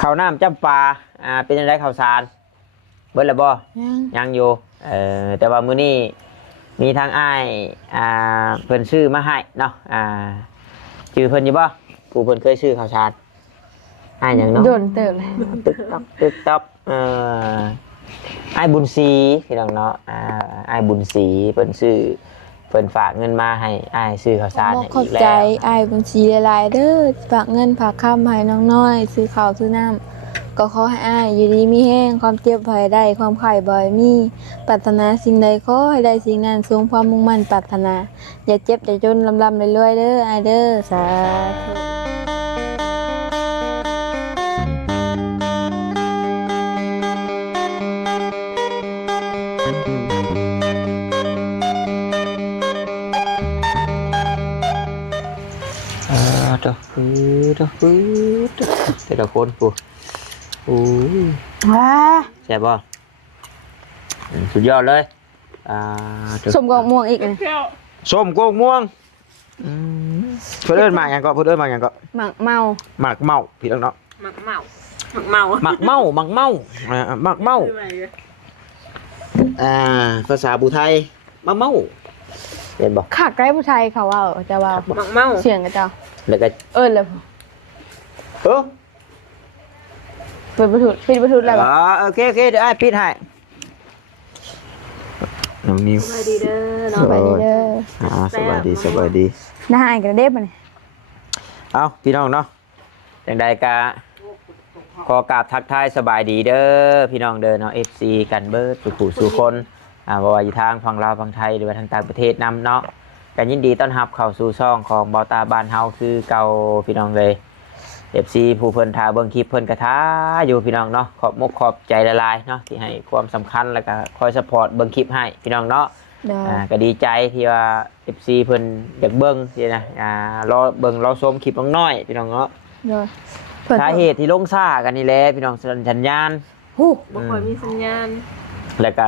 ข้าวน้ำจำปาเป็นยังไงข้าวสารเบิดแล้วบ่ยังอยู่แต่ว่ามื้อนี้มีทางอ้ายเพิ่นซื้อมาให้เนาะชื่อเพิ่นอยู่บ่ผู้เพิ่นเคยซื้อข้าวสารอ้ายหยังเนาะโดนเติบเลยตึกตับอ้ายบุญศรีพี่น้องเนาะอ้ายบุญศรีเพิ่นซื้อเพิ่นฝากเงินมาให้อ้ายซื้อข้าวสารให้อีกแล้วขอบใจอ้ายบัญชีหลายๆเด้อฝากเงินฝากคำให้น้องน้อยซื้อข้าวซื้อน้ำก็ขอให้อ้ายอยู่ดีมีแห้งความเจ็บภัยได้ความไข้บ่อยมีปรารถนาสิ่งใดขอให้ได้สิ่งนั้นสมความมุ่งมั่นปรารถนาอย่าเจ็บอย่าจนลำๆรวยๆเด้ออ้ายเด้อสาธุเด้อแต่ละคนปูโอ้ยแซ่บบ่สุดยอดเลยสมกับม่วงอีกเลย ส้มกวงม่วงเพื่อนเอิ้นมาอย่างก็เพื่อนเอิ้นมาอย่างก็ หมักเมาหมักเมาพี่น้องเนาะหมักเมาหมักเมาภาษาบูไทยหมักเมาเห็นบ่ ขาใกล้ผู้ชายเขาว่าจะว่า หมักเมา เสียงกับเจ้า แล้วก็ เลยเออปิดประตูอะไรวะโอเคเดี๋ยวไอ้ปิดให้น้องนิว สวัสดีเด้อ สบายดีเด้อสบายดีน่าอายกระเด็บมันเอาพี่น้องเนาะอย่างใดกะขอกราบทักทายสบายดีเด้อพี่น้องเด้อเนาะ FC กันเบิร์ดสู่คนบ่ว่าอยู่ทางฝั่งลาวฝั่งไทยหรือว่าทางต่างประเทศนำเนาะกันยินดีต้อนรับเข้าสู่ช่องของเบาตาบ้านเฮาคือเก่าพี่น้องเลย FC ผู้เพิ่นทาเบิ่งคลิปเพิ่นกระท้าอยู่พี่น้องเนาะขอบมกขอบใจละลายเนาะที่ให้ความสำคัญแล้วก็คอยซัพพอร์ตเบิ่งคลิปให้พี่น้องเนาะก็ดีใจที่ว่า FC เพิ่นอยากเบิ่งสินะรอเบิ่งรอชมคลิปน้อยๆพี่น้องเนาะสาเหตุที่ลงซ่ากันนี่แหละพี่น้องสัญญาณบ่ค่อยมีสัญญาณแล้วก็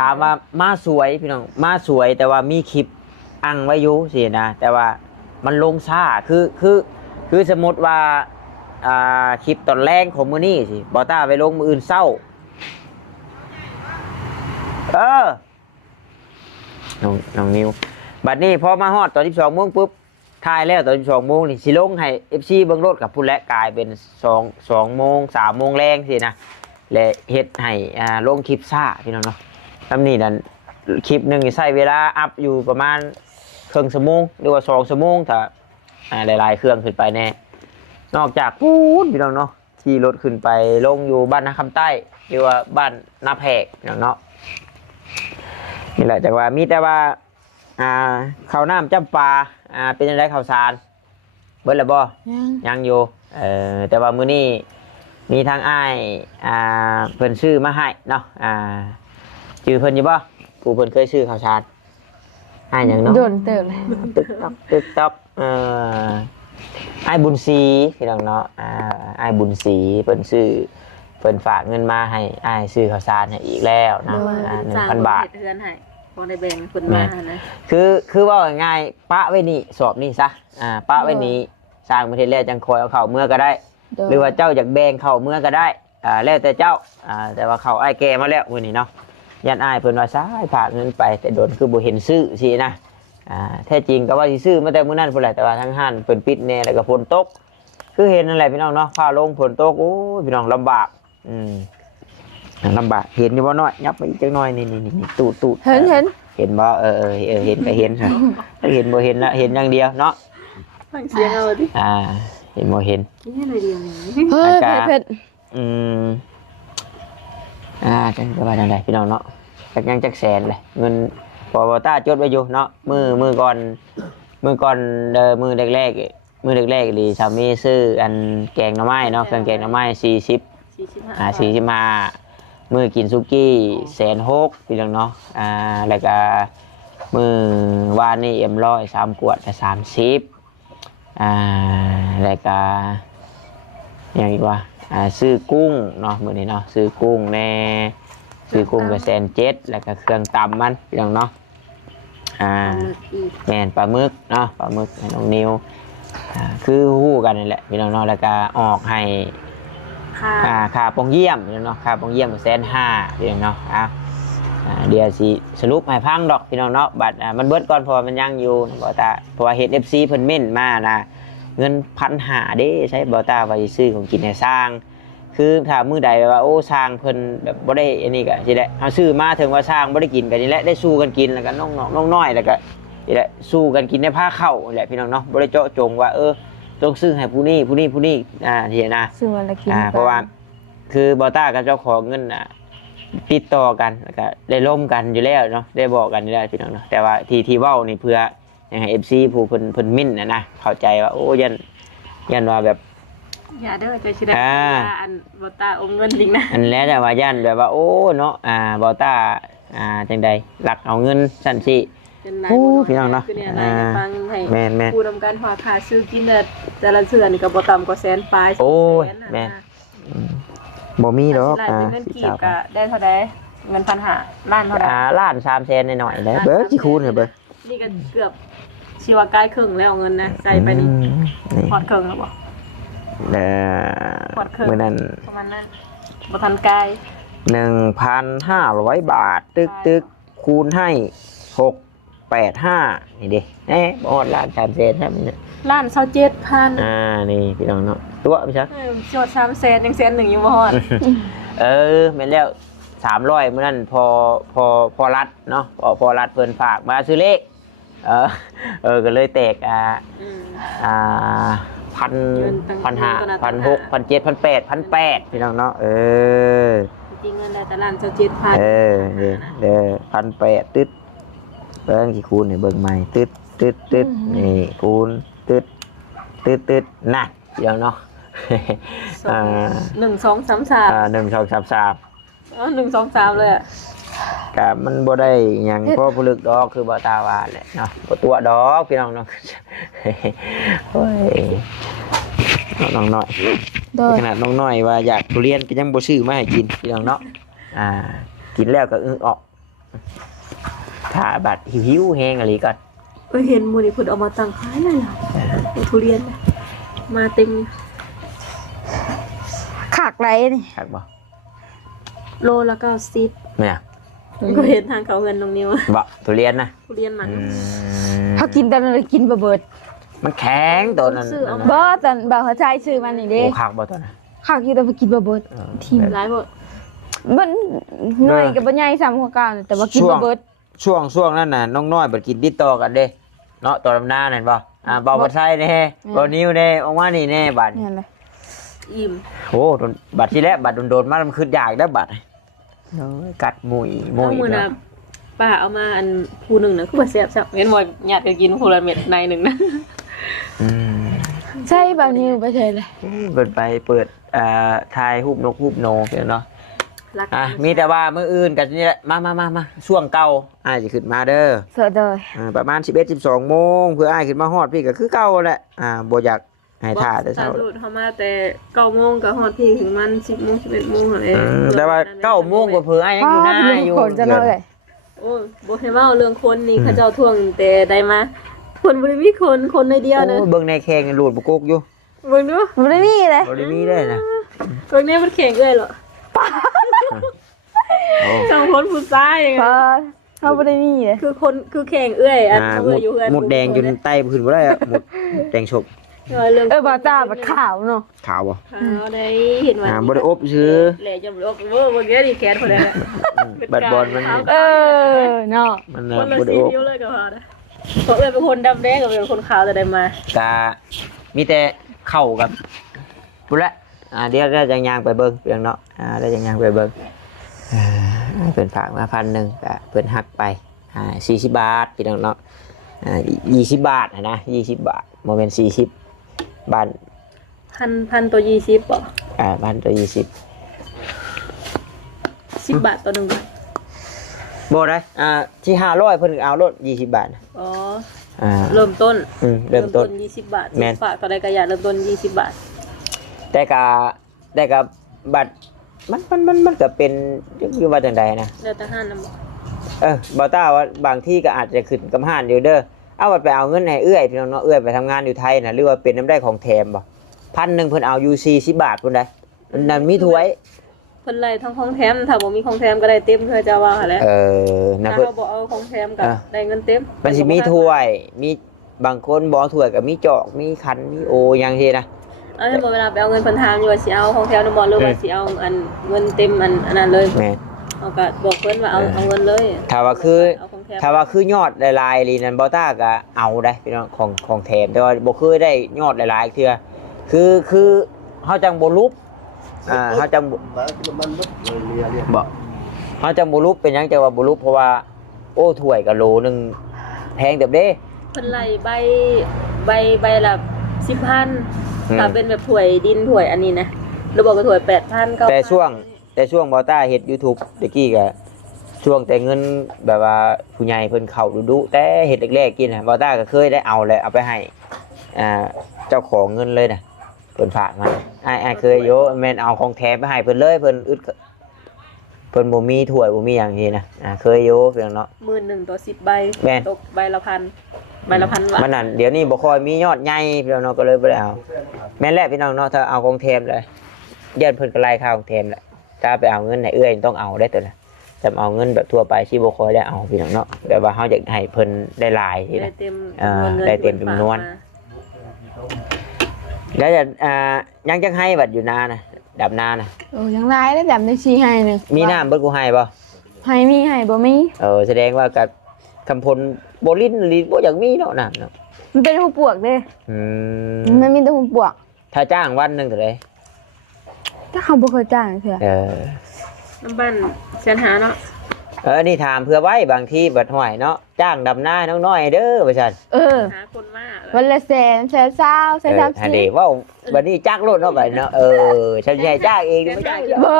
ถามว่ามาสวยพี่น้องมาสวยแต่ว่ามีคลิปอังไว้อยู่สินะแต่ว่ามันลงซ่าคือสมมติว่าคลิปตอนแรกของมื้อนี้สิบอต้าไปลงมื้ออื่นเศร้าน้องนิวบัดนี้พอมาฮอดตอน 12 โมงปุ๊บถ่ายแล้วตอน 12 โมงนี่สิลงให้ FC เบิ่งรถกับพุ่นและกลายเป็น2 โมง 3 โมงแรงสินะและเฮ็ดให้ลงคลิปซ่าพี่น้องเนาะตำนี้นั่นคลิปนึงใช้เวลาอัพอยู่ประมาณครึ่งชั่วโมงหรือว่า2 ชั่วโมงถ้าหลายๆเครื่องขึ้นไปแน่นอกจากพูดพี่น้องเนาะขี่รถขึ้นไปลงอยู่บ้านนาคำใต้หรือว่าบ้านนาแพกพี่น้องเนาะนี่แหละจากว่ามีแต่ว่าข้าวน้ำจำปาเป็นยังไงข้าวสารเบิดแล้วบ่ยังอยู่แต่ว่ามื้อนี้มีทางอ้ายเพิ่นซื้อมาให้เนาะชื่อเพิ่นอยู่บ่ผู้เพิ่นเคยซื้อข้าวสารอ้ายหยังเนาะโดนเติบเลยตึกตับอ้ายบุญศรีพี่น้องเนาะอ้ายบุญศรีเพิ่นซื้อเพิ่นฝากเงินมาให้อ้ายซื้อข้าวสารให้อีกแล้วนะ1,000 บาทเดือนให้พอได้แบ่งเพิ่นมานะคือว่าง่ายๆปะไว้นี่สอบนี่ซะปะไว้นี่สร้างประเทศแล้วจังคอยเอาเข้าเมื่อก็ได้หรือว่าเจ้าอยากแบ่งเข้าเมื่อก็ได้แล้วแต่เจ้าแต่ว่าเขาอ้ายแก่มาแล้วมื้อนี้เนาะยันอ้ายเพิ่นว่าซ้ายฝากเงินไปแต่โดนคือบ่เห็นซื้อสินะแท้จริงก็ว่าสิซื้อมาแต่มื้อนั้นพุ่นแหละแต่ว่าทางห้านเพิ่นปิดแน่แล้วก็ฝนตกคือเห็นนั่นแหละพี่น้องเนาะฟ้าลงฝนตกโอ้ยพี่น้องลำบากลำบากเห็นอยู่บ่น้อยยับไปอีกจักหน่อยนี่ตูดเห็นบ่เห็นก็เห็นครับเห็นบ่เห็นละเห็นอย่างเดียวเนาะฟังเสียงเอาดิเห็นบ่เห็นนี่หน่อยเดียวนี่เผ็ดจังว่าจังได๋พี่น้องเนาะจักยังจักแสนเลยเงินพอต้าจดไว้อยู่เนาะมือก่อนมือแรกๆดิสามีซื้ออันแกงหน่อไม้เนาะเครื่องแกงหน่อไม้45มือกินซุกี้160พี่น้องเนาะแล้วก็มือวานนี่100 3 ขวดแต่30แล้วก็อย่างอีกว่าซื้อกุ้งเนาะมื้อนี้เนาะซื้อกุ้งแน่ซื้อกุ้งก็170แล้วก็เครื่องตำมันพี่น้องเนาะแม่นปลาหมึกเนาะปลาหมึกน้องนิวคือฮู้กันนี่แหละพี่น้องเนาะแล้วก็ออกให้ ค่าปองเยี่ยมเนาะค่าปองเยี่ยม150,000พี่น้องเนาะเดี๋ยวสิสรุปให้พังดอกพี่น้องเนาะบัตรมันเบิดก่อนเพราะมันยังอยู่บ่ตาเพราะว่าเฮ็ด FC เพิ่นเม่นมานะเงิน1,500เด้ใช้บ่ตาไว้ซื้อของกินให้สร้างคือถ้ามื้อใดว่าโอ้สร้างเพิ่นแบบบ่ได้อันนี้ก็สิได้เฮาซื้อมาถึงว่าสร้างบ่ได้กินก็นี่แหละได้สู้กันกินแล้วก็น้องน้อยแล้วก็นี่แหละสู้กันกินในผ้าเข้าแหละพี่น้องเนาะบ่ได้เจาะจงว่าต้องซื้อให้ผู้นี้ที่นะ ซื้อวันละกิน เพราะว่าคือบ่ตากับเจ้าของเงินติดต่อกันแล้วก็ได้ร่วมกันอยู่แล้วเนาะได้บอกกันอยู่แล้วพี่น้องเนาะแต่ว่าที่เว้านี่เพื่อให้ FC ผู้เพิ่นมิ่นนะเข้าใจว่าโอ้ยันว่าแบบ อย่าเด้อใจสิได้อันบ่ตาอมเงินจริงนะ อันแล้วแต่ว่ายันแบบว่าโอ้เนาะบ่ตาจังใดหลักเอาเงินสั่นสิ เป็นนาย โอ้พี่น้องเนาะ คือเนี่ยนายฟังให้ แม่น ผู้ทำการหาค่าซื้อกินแต่ละเทื่อนี่ก็บ่ต่ำกว่า100,000ปลาย โอ้ย 200,000 แม่น บ่มีดอก สิเป็นเงินกีบก็ได้เท่าใดเงิน1,500ล้านเท่าใด ล้าน300,000หน่อยๆแล้วเบิ่สิคูณให้เบิ่ง นี่ก็เกือบชีวากายครึ่งแล้วเงินนะใส่ไปนี่พอดครึ่งแล้วบ่ พอดเครื่อง มื้อนั้น ประมาณนั้นบ่ทันกาย 1,500 บาทตึกคูณให้685นี่ดิบ่ฮอดล้าน300,000ครับเนี่ย ล้าน27,000 นี่พี่น้องเนาะตัวพี่ชัก ชด300,000ยัง100,000อยู่บ่ฮอด แม่นแล้ว300มื้อนั้นพอรัดเนาะพอรัดเพิ่นฝากมาซื้อเลขก็เลยแตกพัน 1,500 1,600 1,700 1,800พี่น้องเนาะจริงๆเงินแล้วแต่ล้าน27,000 นี่1,800ตึ๊ดเบิ่งสิคูณให้เบิ่งใหม่ตึ๊ดนี่คูณตึ๊ดน่ะพี่น้องเนาะ 1 2 3 3 1 2 3 3 1 2 3เลยอ่ะ ก็มันบ่ได้หยังเพราะผลึกดอกคือบ่ตาว่าแหละเนาะบ่ตัวดอกพี่น้องเนาะโอ้ยน้องน้อย โดย ขนาดน้องน้อยว่าอยากทุเรียนก็ยังบ่ซื้อมาให้กินพี่น้องเนาะกินแล้วก็อึออกถ้าบัดหิวๆแฮงอะไรก็ เห็นหมู่นี่เพิ่นเอามาตั้งขายหลายๆทุเรียนนะมาเต็ม ขากไรนี่ คักบ่ โลละ90 แม่ ก็เห็นทางเขาเงินตรงนี้ว่า บ่ทุเรียนนะ ทุเรียนมัน เขากินตอนนั้นเลยกินบ่เบิด มันแข็งตัวนั้น ซื้อเอา บ่ตอนบ่าวเขาใจซื้อมันนี่เด้ โอ้คักบ่ตัวนั้น ขากอยู่แต่บ่กินบ่เบิดทีม หลายบ่ มันหน่อยก็บ่ใหญ่ซ้ำกว่าเก่าแต่ว่ากินบ่เบิด ช่วงนั้นน่ะน้องน้อยเปิดกินติดต่อกันเด้เนาะตอนดำนาเห็นป่ะเบาบัดไส้แน่เบานิ้วแน่ออกมานี่แน่บัด นี่แหละ อิ่ม โอ้บัดที่แรกบัดโดนๆมามันคืออยากได้บัดเนาะกัดมุย เอามือนะป้าเอามาอันผู้หนึ่งนะคือบ่แซ่บๆเห็นบ่ญาติก็กินผู้ละเม็ดในหนึ่งนะ ใช่แบบนี้ไปเฉยเลย เปิดไปเปิดทายฮูบนกฮูบโนเนาะมีแต่ว่ามื้ออื่นกันนี่แหละมาช่วงเก่าอ้ายสิขึ้นมาเด้อ เสือเดย ประมาณ11-12 โมงเพื่ออ้ายขึ้นมาฮอดพี่ก็คือเก่าแหละบ่อยากให้ท่าแต่เช้า หลุดเข้ามาแต่9 โมงก็ฮอดพี่ถึงมัน10 โมง 11 โมงหั่นเอง แต่ว่า9 โมงกว่าเพื่ออ้ายยังอยู่หน้าอยู่ คนจะเนาะเลย โอ้บ่ให้เว้าเรื่องคนนี่เขาเจ้าท่วงแต่ได้มาคนบ่ได้มีคนในเดียวนะ โอ้เบิ่งในแข้งหลุดบ่กกอยู่ เบิ่งดู มันไม่มีเลย บ่ได้มีเลยนะ เบิ่งนี่มันแข็งเอ้ยเหรอ โอ้ จังคนผู้ชาย พอเขาไม่ได้มีเลย คือแข็งเอ้ยอันเขา หมุด อยู่เฮือน หมุดแดงจนใต้พื้นบ่ได้อะหมุดแดงฉก เรื่อง บาตาบัดขาวเนาะ ขาวบ่ เขาได้เห็นว่า บ่ได้อบซื้อ แหล่จะบ่อบเบิ่งแกนี่แขนคนนั้น บัดบอลมัน เนาะ มัน คนละ บ่ได้ สี อบ นิ้วเลยกับเขานะเพราะเอ้ยเป็นคนดำแดงกับเป็นคนขาวแต่ได้มาก ะมีแต่เข้ากับพุ่นละเดี๋ยวได้จังยางไปเบิ่งเพียงเนาะได้จังยางไปเบิ่งเพิ่นฝากมา1,000ก็เพิ่นหักไป40 บาทพี่น้องเนาะ20 บาทนะ20 บาทบ่แม่น40 บาท พันตัว20บ่ บ้านตัว20 10 บาทตัว1 บาท บ่ได้ที่500เพิ่นเอารถ20 บาท อ๋อ เริ่ เริ่มต้น เริ่มต้น 20 บาท แม่น ฝากก็ได้กระยาเริ่มต้น20 บาท แต่กับบัตรมันก็เป็นอยู่ว่าจังใดนะ แล้วแต่ห้านนำบ่ บ่ต้าว่าบางที่ก็อาจจะขึ้นกับห้านอยู่เด้อเอาบัตรไปเอาเงินให้เอื้อยพี่น้องเนาะเอื้อยไปทำงานอยู่ไทยน่ะหรือว่าเป็นน้ำได้ของแถมบ่1,000เพิ่นเอาอยู่40 บาทพุ่นได้ นั่นมีถ้วย เพิ่นไล่ทั้งของแถมถ้าบ่มีของแถมก็ได้เต็มเพื่อจะว่าหั่นแหละ นะ ถ้า เพิ่น เราบ่เอาของแถมก็ อ่ะ ได้เงินเต็ม มันสิมีถ้วย มีบางคนบ่ถ้วยก็มีจอกมีขันมีโออย่างซี่นะ อันนี้บ่เวลาไปเอาเงินเพิ่นถามอยู่ว่าสิเอาของแถมหรือบ่หรือว่าสิเอาอันเงินเต็มอันนั้นเลย แม่น เอาก็บอกเพิ่นว่าเอาเงินเลย ถ้าว่าคือ เอาของแถม ถ้าว่าคือยอดหลายๆลีนั่นบ่ต้าก็เอาได้พี่น้องของแถมแต่ว่าบ่เคยได้ยอดหลายๆเทื่อคือเฮาจังบ่รูปเฮาจังบ่ มันเรีย บ่เฮาจังบ่รูปเป็นหยังจังว่าบ่รูปเพราะว่าโอ้ถ้วยก็โลนึงแพงเติบเด้ เพิ่นไล่ใบละ 10,000ถ้าเป็นแบบถ้วยดินถ้วยอันนี้นะเราบอกว่าถ้วย 8,000 9,000 แต่ช่วงบ่ต้าเฮ็ด YouTube ตะกี้ก็ช่วงแต่เงินแบบว่าผู้ใหญ่เพิ่นเข้าดุๆแต่เฮ็ดแรกๆกินน่ะบ่ต้าก็เคยได้เอาแล้วเอาไปให้เจ้าของเงินเลยน่ะเพิ่นฝากมาอ้ายเคยอยู่แม่นเอาของแถมไปให้เพิ่นเลยเพิ่นอึดเพิ่นบ่มีถ้วยบ่มีหยังนี่นะเคยอยู่เพียงเนาะ 11,000ต่อ10ใบ แม่น ตกใบละพันใบละพันบาท มันนั่นเดี๋ยวนี้บ่ค่อยมียอดใหญ่พี่น้องเนาะก็เลยบ่ได้เอาแม่นแหละพี่น้องเนาะถ้าเอาของแถมเลยย้อนเพิ่นก็ไล่ค่าของแถมแหละถ้าไปเอาเงินให้เอื้อยต้องเอาได้ตัวละแต่เอาเงินแบบทั่วไปสิบ่ค่อยได้เอาพี่น้องเนาะแบบว่าเฮาอยากให้เพิ่นได้หลายที ได้ นะ เต็ม ได้เต็มจำนวน แล้วจะยังจังให้บัดอยู่นานะดับนานะ โอ้ยังร้ายแล้วดำได้ชีให้หนึง มีน้ำเบิดกูให้บ่ ให้มีให้บ่มี แสดงว่ากับคำพลบ่ลิ้นลิ้นบ่อยากมีเนาะน้ำเนาะ มันเป็นหูปวกเด้ อืม มันมีแต่หูปวก ถ้าจ้างวันหนึงเท่าไหร่ ถ้าเขาบ่เคยจ้างเถื่อ น้ำบ้านเชียนหาเนาะ นี่ถามเพื่อไว้บางทีบัดห้อยเนาะจ้างดำนาน้อยๆเด้อว่าซั่น หาคนมาก วันละแสนแสนเศร้าแสนสาม ถ้า สิ เด้ บ เว้าบัดนี้จ้างโลดเนาะบัดเนาะฉันสิให้จ้างเองไม่จ้าง บ่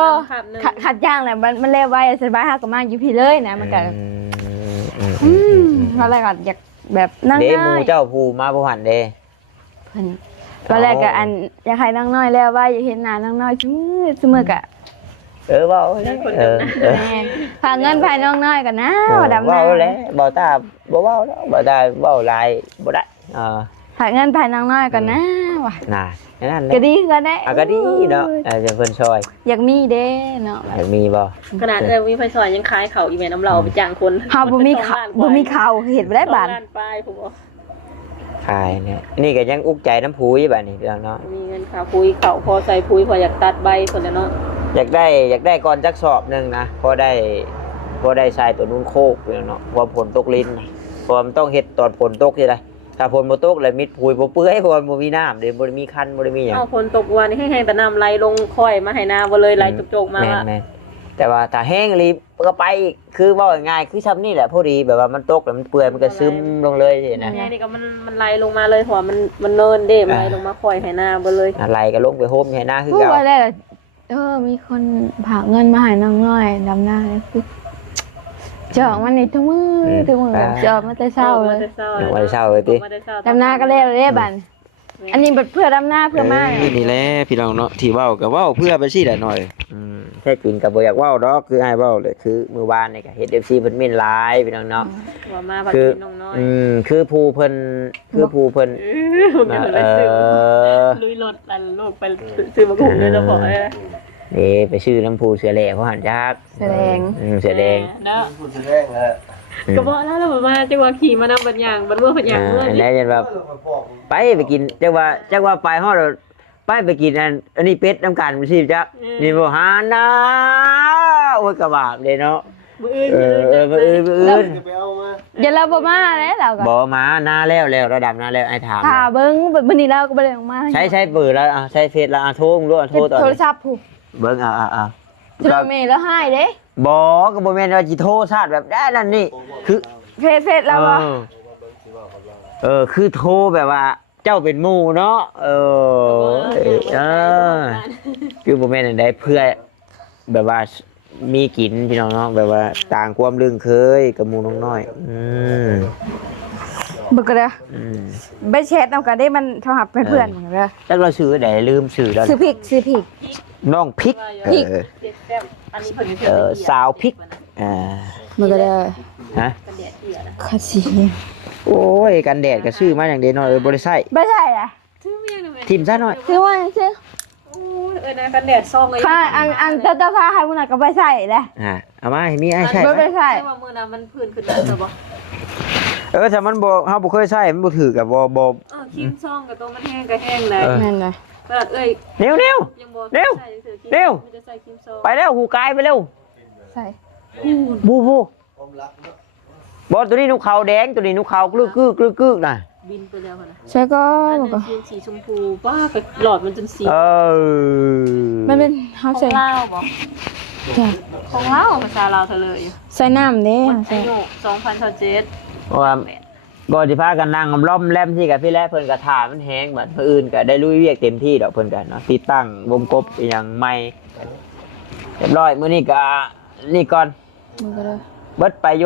ขัดจ้างแหละมันเร็วไว้สบายหาก็มาอยู่พี่เลยนะมันก็อะไรก็อยากแบบนั่ง เด้ ง่า หมู่ ย เจ้าผู้มาบ่หันเด้ เพิ่นตอนแรกก็อันอยากให้น้องน้อยแล้วว่าอยากเห็นหน้าน้องน้อยซุมื้อก็ เว้าแล้ว แม่นฝากเงินภายน้องน้อยก็นะว่าดำ เว้า นา แล้วบ่ตาบ่เว้าแล้วบ่ตาเว้าหลายบ่ได้ฝากเงินภายน้องน้อยก็นะว่ะ น่ะนั่นแหละ ก็ดีก็ได้ ก็ดีเนาะจะเพิ่นช่วย อยากมีเด้เนาะ อยากมีบ่ ขนาดมีไฟซอยยังขายเขาอีเมลน้ำเราไปจ้างคน เฮาบ่มีข้าวบ่มีข้าวเฮ็ดบ่ได้บาด ล้านปลายผมบอก ขายเนี่ยนี่ก็ยังอุกใจน้ำผุยบัดนี้พี่น้องเนาะ มีเงินค่าพุยเขาพอใส่พุยพออยากตัดใบคนเนาะ อยากได้ก่อนจักสอบหนึงนะพอได้ใช้ตัวนู้นโคกพี่น้องเนาะเพราะฝนตกลิ้นเพราะมันต้องเฮ็ดตอนฝนตกใช่ไหมถ้าฝนบ่ตกแล้วมิดผุยบ่เปื้อยเพราะมันบ่มีน้ำเด้บ่ได้มีคันบ่ได้มีหยัง เอาคนตกวันนี้ให้แต่น้ำไหลลงค่อยมาให้นาบ่เลยไหลจกๆมา แม่นๆแต่ว่าถ้าแห้งรีบก็ไปอีกคือเว้าง่ายๆคือซ้ำนี่แหละพอดีแบบว่ามันตกแล้วมันเปื่อยมันก็ซึมลงเลยสินะ ไงนี่ก็มันไหลลงมาเลยหัวมันเนินเด้ไหลลงมาค่อยให้นาบ่เลย อะไรก็ลงไปโฮมให้หน้าคือ พูด เก่า ว่าได้มีคนฝากเงินมาให้น้องน้อยดำนาเลยคือจอกมันนี่ทุกมื้อจอกมาแต่เช้าเลย วันเช้าเลยติ ดำนาก็แล้วเลยบัดอันนี้เพื่อดำนาเพื่อมา นี่แหละพี่น้องเนาะที่เว้าก็เว้าเพื่อไปสิแหละหน่อยแท้จริงก็บ่อยากเว้าดอกคืออ้ายเว้าเลยคือมื้อวานนี่ก็เฮ็ด FC เพิ่นเม่นหลายพี่น้องเนาะ ว่ามาบัด คือ น้องน้อย คือผู้เพิ่นลุยรถอันลูกไปซื้อมากุ่มเลยจะบอกเลย นี่ไปชื่อน้ำผู้เสือแหล่เพราะหันจัก แสดง เสือแดง เนาะ พูดแรกนะ ก็บอกแล้วเรามาจังหวะขี่มานำบัดอย่างบัดเมื่อบัดอย่างเมื่อ แล้วจะแบบไปกินจังว่าไปฮอดไปกินอันนี้เป็ดน้ำกันสิจักนี่บ่หานะโอ้ยกระบาบเลยเนาะ มืออื่น มื้ออื่น จะไปเอามา อย่าเราบ่มาแล้วเราก็ บ่มาหน้าแล้วระดับหน้าแล้วไอ้ถาม ถ้าเบิ่งบัดนี้เราก็บ่ได้ออกมา ใช้เปิดแล้วใช้เฟซแล้วโทรมึงรู้โทรตอน โทรศัพท์ผู้ เบิ่งโทรเมย์แล้วให้เด้ บ่ก็บ่แม่นว่าสิโทรชาติแบบได้นั่นนี่คือ เฟซเราอ่ะ คือโทรแบบว่าเจ้าเป็นหมู่เนาะคือบ่แม่นอันใดเพื่อแบบว่ามีกินพี่น้องเนาะแบบว่าต่างความลึงเคยกับหมู่น้องน้อยบึกก็เด้อไปแชทเอากันได้มันโทรหาเพื่อนๆเด้อ จักเราชื่อใดลืมชื่อแล้ว ซื้อพริก น้องพริก อันนี้เพิ่น สาวพริกบึกก็เด้อ ฮะ กันแดดเตี้ยนะ คาสิ โอ้ยกันแดดก็ชื่อมาอย่างเดียวเนาะบ่ได้ใช้ บ่ใช่อ่ะ ชื่อเมียหนูแม่ ทิ่มซะหน่อย คือว่าซื่อ นะกันแดดซองเลย ค่ะอันเจ้าพาให้มื้อนั้นก็ไปใส่แหละ เอามาให้มีไอ้ใช่ บ่ไปใส่ ว่ามือน่ะมันพื้นขึ้นแล้วบ่ ถ้ามันบ่เฮาบ่เคยใช้มันบ่ถือกับบ่ คิมซองกับตัวมันแห้งก็แห้งเลย แม่นเลย ตลาดเอ้ย นิ้ว ยังบ่ใส่ถือคิมมันจะใส่คิมซอง ไปแล้วหูกายไปเร็ว ใส่ บู ความรักเนาะ บ่ตัวนี้นุกเขาแดงตัวนี้นุกเขากึกน่ะ บินไปแล้วนะ ใช่ก็ อัน มัน นั้ ก็ นสีชมพูว้าไปหลอดมันจนสี มันเป็นเฮา ของ ใส่ ลาวบ่ จ้ะ ของลาวภาษาลาวเธอเลย ใส่น้ำเด้ มัน ใส่ อายุ2027 เพราะว่าบ่สิพากันนั่งล้อมแลมที่กับพี่แลเพิ่นก็ท่ามันแฮงบัดเพิ่นอื่นก็ได้ลุยเวียกเต็มที่ดอกเพิ่นก็เนาะติดตั้งวงกบอหยังใหม่เรียบร้อยมื้อนี้ก็นี่ก่อน มันก็เลย เบิดไปโย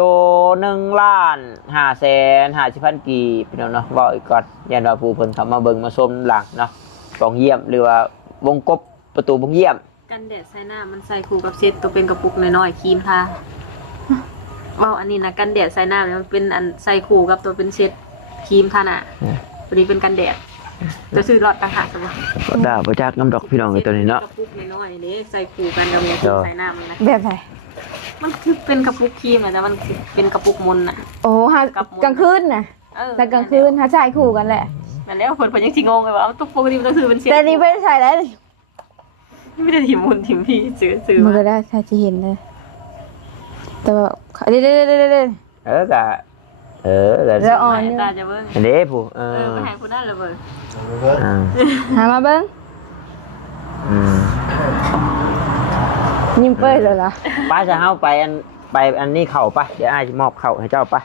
1,550,000 กีบพี่น้องเนาะเว้าอีกก่อนยันว่าผู้เพิ่นเข้ามาเบิ่งมาชมหลังเนาะกองเยี่ยมหรือว่าวงกบประตูวงเยี่ยม กันแดดใส่หน้ามันใส่คู่กับเซตตัวเป็นกระปุกน้อยๆครีมทาว้าวอันนี้นะกันแดดใส่หน้ามันเป็นอันใส่คู่กับตัวเป็นเซตครีมทาหน้าตัวนี้เป็นกันแดดจะซื้อหลอดต่างหากซะบ่ ก็ได้บ่จักน้ำดอกพี่น้องไอ้ตัวนี้เนาะ กระปุกน้อยๆนี่ใส่คู่กันกับเนี่ยใส่หน้ามันนะ แบบไหน มันคือเป็นกระปุกครีมอะแต่มันเป็นกระปุกมนน่ะ โอ้ฮะ กับหมด กลางคืนน่ะแต่กลางคืนฮะใส่คู่กันแหละ นั่นแล้วเพิ่นยังสิงงเลยว่าตุ๊กปกติมันต้องซื้อเป็นเซต แต่นี่ไม่ได้ใส่แล้ว ไม่ได้ถิ่มมุนถิ่มพี่ซื้อ มัน มา ก็ได้ใครจะเห็นเลยแต่ว่าเด้ ก็ แล้วอ่อน ตาจะเบิ่ง อันนี้ผู้ไปหาผู้นั้นเลยเบิ่ง หามาเบิ้งยิ้มเป้ยเลยล่ะ ป้าจะเฮาไปอันนี้เข่าปะเดี๋ยวอ้ายจะมอบเข่าให้เจ้าปะ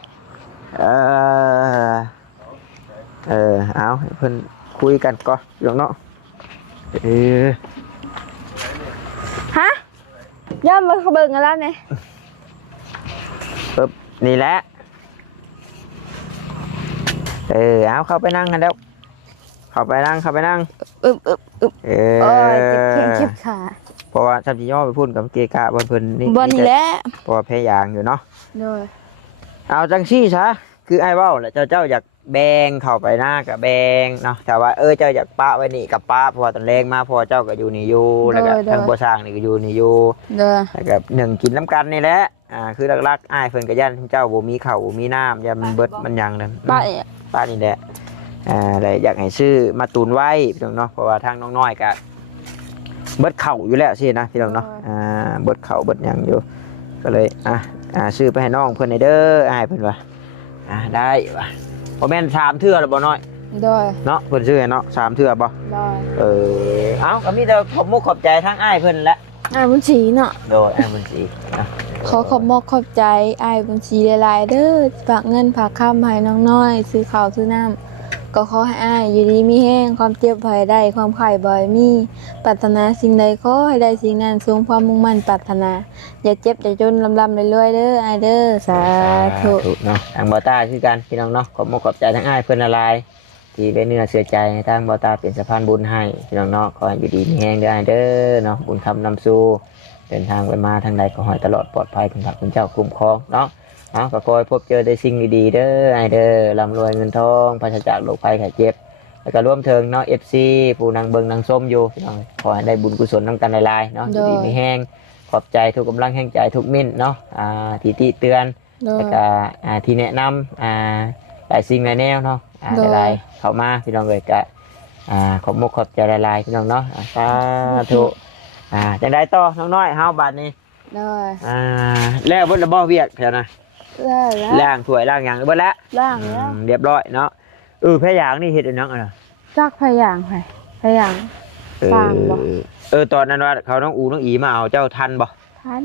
เอาให้เพิ่นคุยกันก่อนเดี๋ยวเนาะ ฮะย่อมมาเขาเบิ้งกันแล้วเนี่ย ปึ๊บนี่แหละเอาเข้าไปนั่งกันแล้วเข้าไปนั่ง อึบโอ้ยเจ็บแขนเจ็บขา เพราะว่าทำจีย่อไปพูดกับเกกะบนเพิ่นนี่ บอลนี่แหละ เพราะว่าแพ้ยางอยู่เนาะ โดย เอาจังซี่ซะคือไอ้เว้าแหละเจ้าอยากแบ่งเข้าไปหน้ากับแบ่งเนาะแต่ว่าเจ้าอยากปะไว้นี่กับปะเพราะว่าตอนแรกมาพอเจ้าก็อยู่นี่อยู่แล้วก็ทางบ่สร้างนี่ก็อยู่นี่อยู่ โดย แล้วก็หนึ่งกินน้ำกันนี่แหละคือหลักๆอ้ายเพิ่นก็ยันเจ้าบ่มีข้าวบ่มีน้ำอย่ามันเบิดมันหยังนั่น ป้า ป้านี่แหละเลยอยากให้ซื้อมาตุนไว้พี่น้องเนาะเพราะว่าทางน้องน้อยก็เบิดเข่าอยู่แล้วสินะพี่น้องเนาะเบิดเข่าเบิดหยังอยู่ก็เลยซื้อไปให้น้องเพิ่นให้เด้ออ้ายเพิ่นว่าได้ว่ะบ่แม่น3เทื่อแล้วบ่น้อย โดย เนาะเพิ่นซื้อให้เนาะ3เทื่อบ่ โดย เอ้าก็มีแต่ขอบมุกขอบใจทางอ้ายเพิ่นแหละ บุญศรีเนาะ โดยอ้ายเพิ่นสินะ ขอขอบมอกขอบใจอ้ายบุญศรีหลายๆเด้อฝากเงินฝากคำให้น้องน้อยซื้อข้าวซื้อน้ำก็ขอให้อ้ายอยู่ดีมีแห้งความเจ็บภัยได้ความไข่บ่อยมีปรารถนาสิ่งใดขอให้ได้สิ่งนั้นสมความมุ่งมั่นปรารถนาอย่าเจ็บอย่าจนลำรวยๆเด้ออ้ายเด้อสาธุ เนาะทางบอต้าคือกันพี่น้องเนาะขอบมุกขอบใจทั้งอ้ายเพิ่นละลายที่เป็นเนื้อเสียใจให้ทางบอต้าเป็นสะพานบุญให้พี่น้องเนาะขอให้อยู่ดีมีแห้งเด้ออ้ายเด้อเนาะบุญคำนำสู่เดินทางไปมาทางใดก็ขอให้ตลอดปลอดภัยคุณพระคุณเจ้าคุ้มครองเนาะก็ขอให้พบเจอได้สิ่งดีๆเด้ออ้ายเด้อร่ำรวยเงินทองปราศจากโรคภัยไข้เจ็บแล้วก็ร่วมถึงเนาะ FC ผู้นางเบิงนางส้มอยู่พี่น้องขอให้ได้บุญกุศลนำกันหลายๆเนาะอยู่ดีมีแห้งขอบใจทุกกำลังแห่งใจทุกมิ้นเนาะที่ติเตือน โดย แล้วก็ที่แนะนำหลายสิ่งหลายแนวเนาะ โดย หลายๆเข้ามาพี่น้องเลยก็ขอบมุกขอบใจหลายๆพี่น้องเนาะสาธุจังได้ต่อน้องน้อยเฮาบัดนี้ โดย แล้วเบิดระบ่เวียกแถวนะ แล้ว ล้างถ้วยล้างหยังเบิดแล้ว ล่างแล้ว เรียบร้อยเนาะแพ้ยางนี่เฮ็ดอันนั้นอ่ะ จักพยางค่ะพยาง สร้างบ่ ตอนนั้นว่าเขาน้องอูน้องอีมาเอาเจ้าทันบ่ ทัน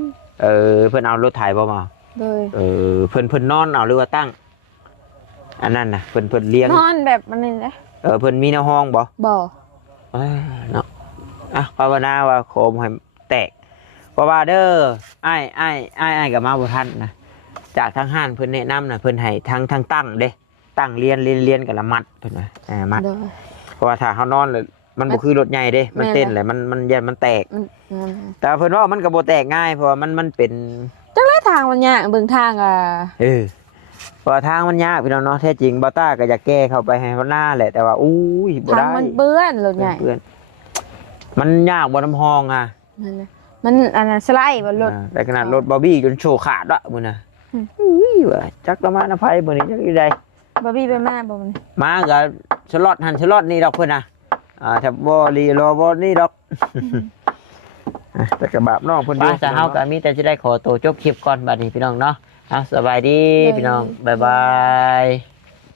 เพิ่นเอารถไถบ่มา โดย เพิ่นนอนเอาหรือว่าตั้งอันนั้นน่ะเพิ่นเลี้ยง นอนแบบมันนี่แหละ เพิ่นมีในห้องบ่ บ่ เนาะภาวนาว่าโคมให้แตกเพราะว่าเด้ออ้ายกับมาบ่ทันนะจากทางห้านเพิ่นแนะนำนะเพิ่นให้ทางตั้งเด้ตั้งเรียนกับละมัดเพิ่นว่ามัด โดย เพราะว่าถ้าเฮานอนเลยมันบ่คือรถใหญ่เด้มันเต้นแหละมันยันมันแตก แต่เพิ่นว่ามันก็บ่แตกง่ายเพราะว่ามันเป็น จังได๋ทางมันยากเบิ่งทางเพราะว่าทางมันยากพี่น้องเนาะแท้จริงบ่ต้าก็อยากแก้เข้าไปให้เขาหน้าแหละแต่ว่าอุ้ยบ่ ทาง ได้ มันเปื้อนรถใหญ่ เพื่อน มันยากบ่น้ำห้องอ่ะ นั่นน่ะมันอันนั้นสไลด์บ่รถ แต่ขนาดรถบอบบี้จนโชว์ขาดละมื้อน่ะ อืม อุ้ยว่าจักละมานะไผมื้อนี้จักอยู่ใด บ่บี้ไปมาบ่มัน มาก็สล็อตหันสล็อตนี่ดอกเพิ่นน่ะถ้าบ่รีรอบ่นี่ดอกแต่กระบาบน้องเพิ่นอยู่แต่เฮาก็มีแต่สิได้ขอตัวจบคลิปก่อนบัดนี้พี่น้องเนาะสบายดีพี่น้องบ๊ายบาย